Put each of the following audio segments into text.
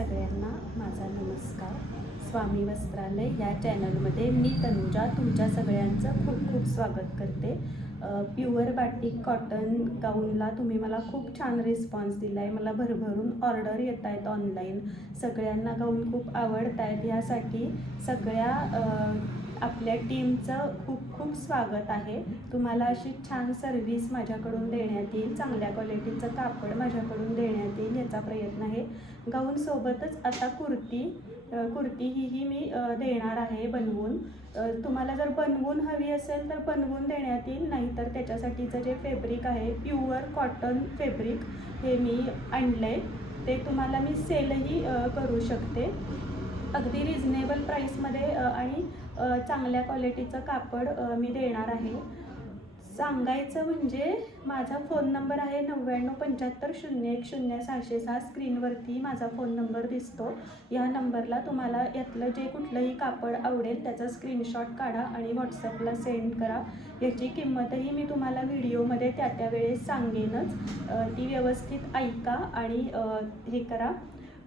सगळ्यांना माझा नमस्कार. स्वामी वस्त्रालय या चॅनलमध्ये मी तनुजा तुमच्या सगळ्यांचं खूप खूप स्वागत करते. प्युअर बाटिक कॉटन गाऊनला तुम्ही मला खूप छान रिस्पॉन्स दिला आहे मला भरभरून ऑर्डर येत आहेत ऑनलाईन सगळ्यांना गाऊन खूप आवडत आहेत यासाठी सगळ्या आपल्या टीमचं खूप खूप स्वागत आहे. तुम्हाला अशी छान सर्व्हिस माझ्याकडून देण्यात येईल. चांगल्या क्वालिटीचं कापड माझ्याकडून देण्यात येईल याचा प्रयत्न आहे. गाऊनसोबतच आता कुर्ती कुर्ती ही ही मी देणार आहे बनवून. तुम्हाला जर बनवून हवी असेल तर बनवून देण्यात येईल. नाहीतर त्याच्यासाठीचं जे फेब्रिक आहे प्युअर कॉटन फेब्रिक हे मी आणलं आहे ते तुम्हाला मी सेलही करू शकते. अगदी रिझनेबल प्राईसमध्ये आणि चांगल्या क्वालिटीचं कापड मी देणार आहे. सांगायचं म्हणजे माझा फोन नंबर आहे नव्याण्णव पंच्याहत्तर शून्य एक शून्य सहाशे सहा. स्क्रीनवरती माझा फोन नंबर दिसतो. या नंबरला तुम्हाला यातलं जे कुठलंही कापड आवडेल त्याचा स्क्रीनशॉट काढा आणि व्हॉट्सअपला सेंड करा. याची किंमतही मी तुम्हाला व्हिडिओमध्ये त्या त्या वेळेस सांगेनच. ती व्यवस्थित ऐका आणि हे करा.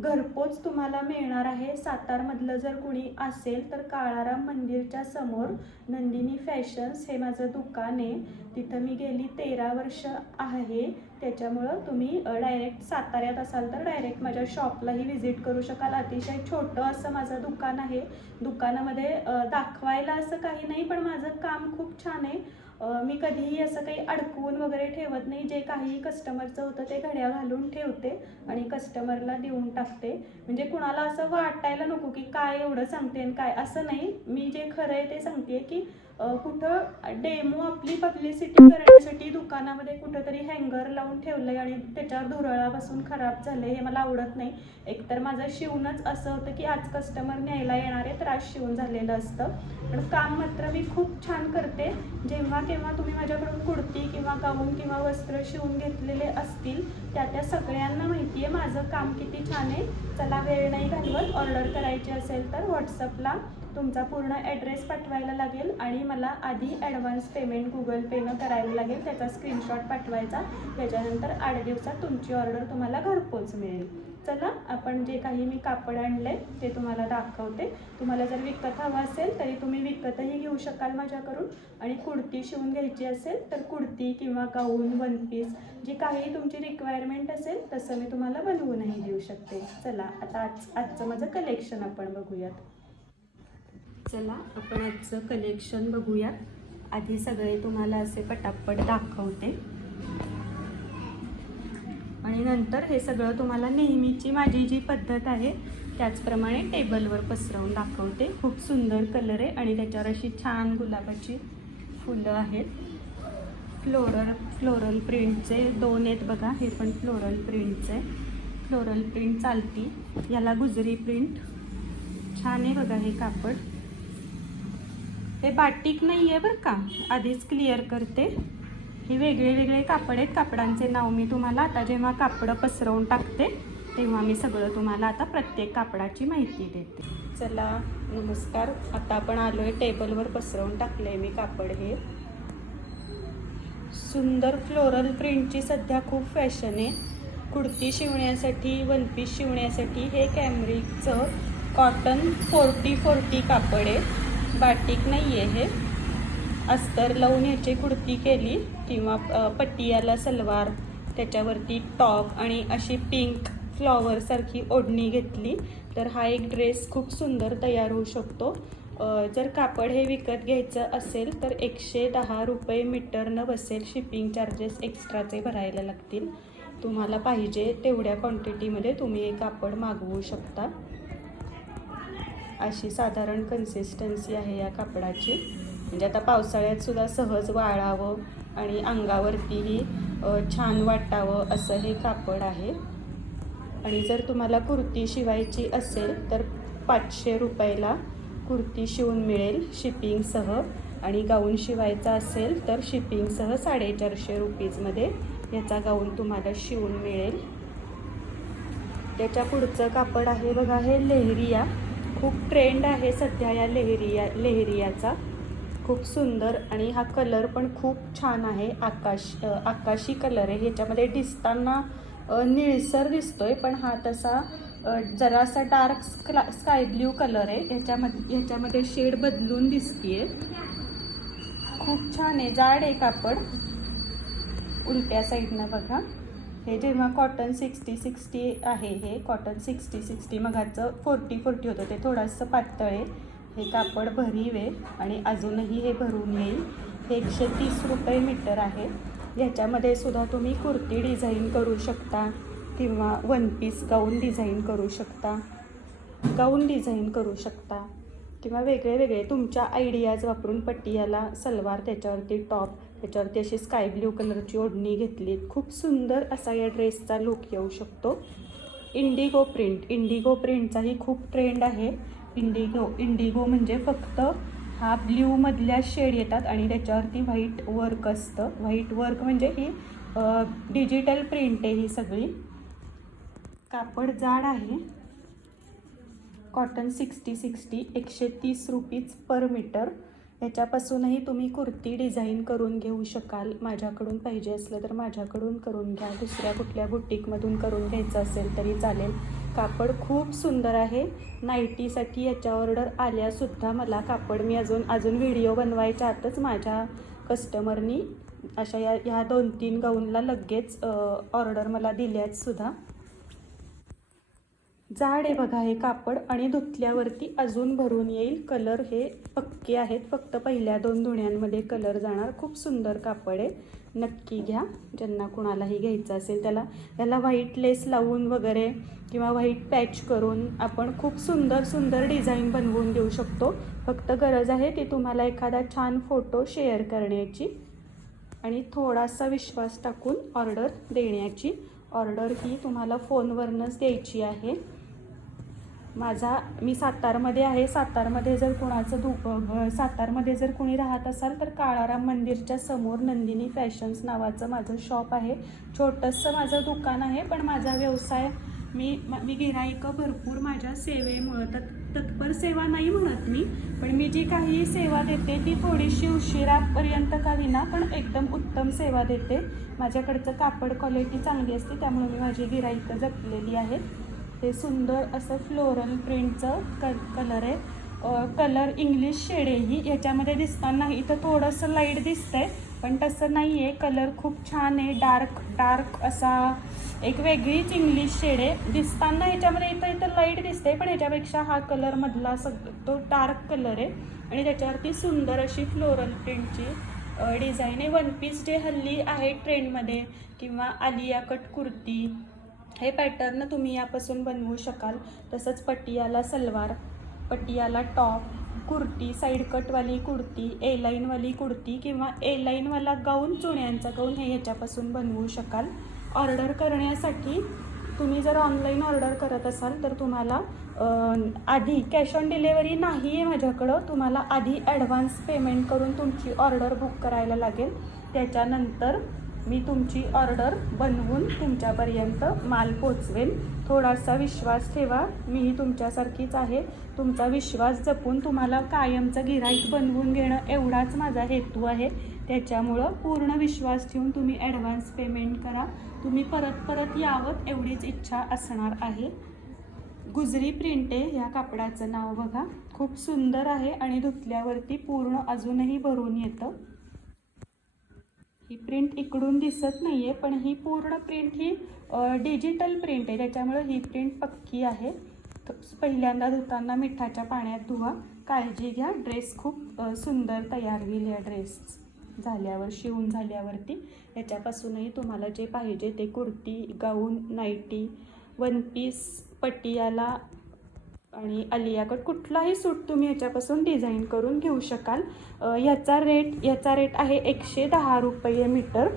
घरपोच तुम्हाला मिळणार आहे. सातारमधलं जर कुणी असेल तर काळाराम मंदिरच्या समोर नंदिनी फॅशन्स हे माझं दुकान आहे. तिथं मी गेली तेरा वर्ष आहे. त्याच्यामुळं तुम्ही डायरेक्ट साताऱ्यात असाल तर डायरेक्ट माझ्या शॉपलाही व्हिजिट करू शकाल. अतिशय छोटं असं माझं दुकान आहे. दुकानामध्ये दाखवायला असं काही नाही पण माझं काम खूप छान आहे. मी कधीही असं काही अडकवून वगैरे ठेवत नाही. जे काही कस्टमरचं होतं ते घड्या घालून ठेवते आणि कस्टमरला देऊन टाकते. म्हणजे कुणाला असं वाटायला नको की काय एवढं सांगते आणि काय असं नाही. मी जे खरं आहे ते सांगते की कुठं डेमो आपली पब्लिसिटी करण्यासाठी दुकानामध्ये कुठंतरी हँगर लावून ठेवलंय आणि त्याच्यावर धुरळापासून खराब झालंय हे मला आवडत नाही. एकतर माझं शिवूनच असं होतं की आज कस्टमर न्यायला येणार आहे तर आज शिवून झालेलं असतं. पण काम मात्र मी खूप छान करते. जेव्हा केव्हा तुम्ही माझ्याकडून कुर्ती किंवा गाऊन किंवा वस्त्र शिवून घेतलेले असतील त्या त्या सगळ्यांना माहिती आहे माझं काम किती छान आहे. चला वेळ नाही घालवत ऑर्डर करायची असेल तर व्हॉट्सअपला तुमचा पूर्ण ॲड्रेस पाठवायला लागेल आणि मला आधी ॲडव्हान्स पेमेंट गुगल पेनं करायला लागेल त्याचा स्क्रीनशॉट पाठवायचा. त्याच्यानंतर आठ दिवसात तुमची ऑर्डर तुम्हाला घरपोच मिळेल. चला आपण जे काही मी कापड आणलं आहे ते तुम्हाला दाखवते. तुम्हाला जर विकत हवं असेल तरी तुम्ही विकतही घेऊ शकाल माझ्याकडून. आणि कुर्ती शिवून घ्यायची असेल तर कुर्ती किंवा गाऊन वन पीस जी काही तुमची रिक्वायरमेंट असेल तसं मी तुम्हाला बनवूनही देऊ शकते. चला आता आज आजचं माझं कलेक्शन आपण बघूयात. चला आपण आजचं कलेक्शन बघूयात. आधी सगळे तुम्हाला असे पटापट दाखवते. आणि नंतर हे सगळं तुम्हाला नेहमीची माझी जी पद्धत आहे त्याचप्रमाणे टेबलवर पसरवून दाखवते. खूप सुंदर कलर आहे आणि त्याच्यावर अशी छान गुलाबाची फुलं आहेत. फ्लोरल फ्लोरल प्रिंटचे दोन आहेत बघा हे पण फ्लोरल प्रिंटचे फ्लोरल प्रिंट चालती. याला गुजरी प्रिंट छान आहे बघा हे कापड. हे बाटिक नाही आहे बरं का? आधीच क्लिअर करते. हे वेगळे वेगळे कापड आहेत. कापडांचे नाव मी तुम्हाला आता जेव्हा कापडं पसरवून टाकते तेव्हा मी सगळं तुम्हाला आता प्रत्येक कापडाची माहिती देते. चला नमस्कार. आता आपण आलो आहे टेबलवर पसरवून टाकले आहे मी कापड हे. सुंदर फ्लोरल प्रिंटची सध्या खूप फॅशन आहे. कुर्ती शिवण्यासाठी वन पीस शिवण्यासाठी हे कॅमरिकचं कॉटन फोर्टी फोर्टी कापड आहे. बाटिक नाही आहे हे. अस्तर लावून ह्याची कुर्ती केली किंवा पट्टियाला सलवार त्याच्यावरती टॉप आणि अशी पिंक फ्लॉवरसारखी ओढणी घेतली. तर हा एक ड्रेस खूप सुंदर तयार होऊ शकतो. जर कापड हे विकत घ्यायचं असेल तर एकशे दहा रुपये मीटरनं बसेल शिपिंग चार्जेस एक्स्ट्राचे भरायला लागतील. तुम्हाला पाहिजे तेवढ्या क्वांटिटीमध्ये तुम्ही हे कापड मागवू शकता. अशी साधारण कन्सिस्टन्सी आहे या कापडाची. म्हणजे आता पावसाळ्यात सुद्धा सहज वाळावं आणि अंगावरतीही छान वाटावं असं हे कापड आहे. आणि जर तुम्हाला कुर्ती शिवायची असेल तर पाचशे रुपयाला कुर्ती शिवून मिळेल शिपिंगसह. आणि गाऊन शिवायचा असेल तर शिपिंगसह साडेचारशे रुपीजमध्ये याचा गाऊन तुम्हाला शिवून मिळेल. त्याच्या पुढचं कापड आहे बघा हे लेहरिया. खूप ट्रेंड आहे सध्या या लेहरिया लेहरियाचा. खूप सुंदर आणि हा कलर पण खूप छान आहे. आकाश आकाशी कलर आहे. ह्याच्यामध्ये दिसताना निळसर दिसतोय पण हा तसा जरासा डार्क स्क्ला स्काय ब्ल्यू कलर आहे. ह्याच्यामध्ये ह्याच्यामध्ये शेड बदलून दिसतीये. खूप छान आहे. जाड आहे कापड. उलट्या साईडनं बघा. हे जेव्हा कॉटन सिक्स्टी सिक्स्टी आहे हे कॉटन सिक्स्टी सिक्स्टी मगाचं फोर्टी फोर्टी होतं. ते थोडंसं पातळ आहे. हे कापड भरीव आहे आणि अजूनही हे भरून येईल. हे एकशे तीस रुपये मीटर आहे. ह्याच्यामध्ये सुद्धा तुम्ही कुर्ती डिझाईन करू शकता किंवा वन पीस गाऊन डिझाईन करू शकता. गाऊन डिझाईन करू शकता किंवा वेगळे वेगळे तुमच्या आयडियाज वापरून पट्टियाला सलवार त्याच्यावरती टॉप त्याच्यावरती अशी स्काय ब्ल्यू कलरची ओढणी घेतली खूप सुंदर असा या ड्रेसचा लुक येऊ शकतो. Indigo print. इंडिगो प्रिंटचाही खूप ट्रेंड आहे. इंडिगो इंडिगो म्हणजे फक्त हा ब्ल्यूमधल्या शेड येतात आणि त्याच्यावरती व्हाईट वर्क असतं. व्हाईट वर्क म्हणजे ही डिजिटल प्रिंट आहे ही सगळी. कापड जाड आहे. कॉटन सिक्स्टी सिक्स्टी एकशे तीस रुपीज पर मीटर. याच्यापासूनही तुम्ही कुर्ती डिझाईन करून घेऊ शकाल. माझ्याकडून पाहिजे असलं तर माझ्याकडून करून घ्या. दुसऱ्या कुठल्या बुटीकमधून करून घ्यायचं असेल तरी चालेल. कापड खूप सुंदर आहे. नाईटीसाठी याच्या ऑर्डर आल्यासुद्धा मला कापड मी अजून अजून व्हिडिओ बनवायच्या आतच माझ्या कस्टमरनी अशा या ह्या दोन तीन गाऊनला लगेच ऑर्डर मला दिल्यात सुद्धा. जाड आहे बघा हे कापड आणि धुतल्यावरती अजून भरून येईल. कलर हे पक्के आहेत. फक्त पहिल्या दोन धुण्यांमध्ये कलर जाणार. खूप सुंदर कापड आहे. नक्की घ्या. ज्यांना कुणालाही घ्यायचं असेल त्याला त्याला व्हाईट लेस लावून वगैरे किंवा व्हाईट पॅच करून आपण खूप सुंदर सुंदर डिझाईन बनवून देऊ शकतो. फक्त गरज आहे ती तुम्हाला एखादा छान फोटो शेअर करण्याची आणि थोडासा विश्वास टाकून ऑर्डर देण्याची. ऑर्डर ही तुम्हाला फोनवरनंच द्यायची आहे. माझा मी सातारमध्ये आहे. सातारमध्ये जर कुणाचं दु सातारमध्ये जर कुणी राहत असाल तर काळाराम मंदिरच्या समोर नंदिनी फॅशन्स नावाचं माझं शॉप आहे. छोटंसं माझं दुकान आहे पण माझा व्यवसाय मी मी गिराईकं भरपूर माझ्या सेवेमुळं तत् तत्पर सेवा नाही म्हणत मी पण मी जी काही सेवा देते ती थोडीशी उशिरापर्यंत का विना पण एकदम उत्तम सेवा देते. माझ्याकडचं कापड क्वालिटी चांगली असते त्यामुळे मी माझी गिराईकं जपलेली आहेत. ते सुंदर असं फ्लोरल प्रिंटचं क कलर आहे. कलर इंग्लिश शेड आहे ही. याच्यामध्ये दिसताना इथं थोडंसं लाइट दिसतंय पण तसं नाही आहे कलर खूप छान आहे. डार्क डार्क असा एक वेगळीच इंग्लिश शेड आहे. दिसताना ह्याच्यामध्ये इथं इथं लाइट दिसते पण ह्याच्यापेक्षा हा कलर मधला सग तो डार्क कलर आहे. आणि त्याच्यावरती सुंदर अशी फ्लोरल प्रिंटची डिझाईन आहे. वन पीस जे हल्ली आहे ट्रेंडमध्ये किंवा आलिया कट कुर्ती हे पॅटर्न तुम्ही यापासून बनवू शकाल. तसंच पटियाला सलवार पटियाला टॉप कुर्ती साईड कटवाली कुर्ती ए लाईनवाली कुर्ती किंवा ए लाईनवाला गाऊन चुण्यांचा गाऊन हे याच्यापासून बनवू शकाल. ऑर्डर करण्यासाठी तुम्ही जर ऑनलाईन ऑर्डर करत असाल तर तुम्हाला आधी कॅश ऑन डिलेवरी नाही आहे माझ्याकडं. तुम्हाला आधी ॲडव्हान्स पेमेंट करून तुमची ऑर्डर बुक करायला लागेल. त्याच्यानंतर मी तुमची ऑर्डर बनवून तुमच्यापर्यंत माल पोचवेन. थोडासा विश्वास ठेवा. मीही तुमच्यासारखीच आहे. तुमचा विश्वास जपून तुम्हाला कायमचं गिराईक बनवून घेणं एवढाच माझा हेतू आहे. त्याच्यामुळं पूर्ण विश्वास ठेवून तुम्ही ॲडव्हान्स पेमेंट करा. तुम्ही परत परत यावं एवढीच इच्छा असणार आहे. गुजरी प्रिंटे ह्या कापडाचं नाव बघा. खूप सुंदर आहे आणि धुतल्यावरती पूर्ण अजूनही भरून येतं. ही प्रिंट इकडून दिसत नाही आहे पण ही पूर्ण प्रिंट ही डिजिटल प्रिंट आहे. त्याच्यामुळं ही प्रिंट पक्की आहे. पहिल्यांदा धुताना मिठाच्या पाण्यात धुवा. काळजी घ्या. ड्रेस खूप सुंदर तयार होईल या ड्रेस झाल्यावर शिवून झाल्यावरती. याच्यापासूनही तुम्हाला जे पाहिजे ते kurti gown nightie one piece Patiala आणि अलियाकट कुठलाही सूट तुम्ही याच्यापासून डिझाईन करून घेऊ शकाल. याचा ह्याचा रेट याचा रेट आहे एकशे दहा रुपये मीटर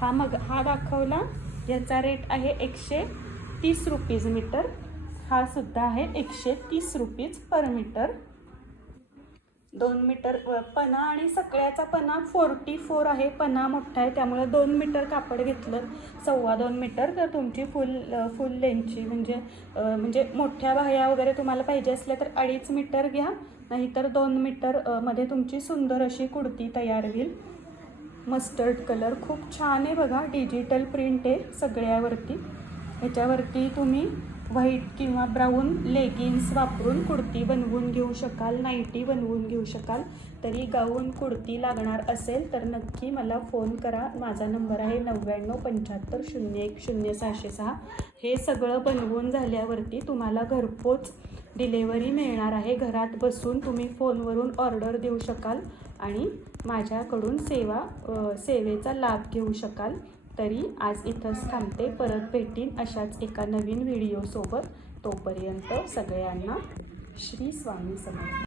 हा मग हा दाखवला. याचा रेट आहे एकशे तीस रुपीज मीटर हा सुद्धा आहे एकशे तीस रुपीज पर मीटर दोन मीटर पना आणि सगळ्याचा पना फोर्टी फोर आहे पना मोठा आहे त्यामुळे दोन मीटर कापड घेतलं सव्वा दोन मीटर. तर तुमची फुल फुल लेंथची म्हणजे म्हणजे मोठ्या बाह्या वगैरे तुम्हाला पाहिजे असल्या तर अडीच मीटर घ्या नाहीतर दोन मीटरमध्ये तुमची सुंदर अशी कुर्ती तयार होईल. मस्टर्ड कलर खूप छान आहे बघा डिजिटल प्रिंट आहे सगळ्यावरती. ह्याच्यावरती तुम्ही व्हाईट किंवा ब्राऊन लेगिन्स वापरून कुर्ती बनवून घेऊ शकाल नाईटी बनवून घेऊ शकाल. तरी गाऊन कुर्ती लागणार असेल तर नक्की मला फोन करा. माझा नंबर आहे नव्याण्णव पंच्याहत्तर शून्य एक शून्य सहाशे सहा. हे सगळं बनवून झाल्यावरती तुम्हाला घरपोच डिलेवरी मिळणार आहे. घरात बसून तुम्ही फोनवरून ऑर्डर देऊ शकाल आणि माझ्याकडून सेवा सेवेचा लाभ घेऊ शकाल. तरी आज इथंच थांबते परत भेटीन अशाच एका नवीन व्हिडिओसोबत. तोपर्यंत सगळ्यांना श्री स्वामी समर्थ.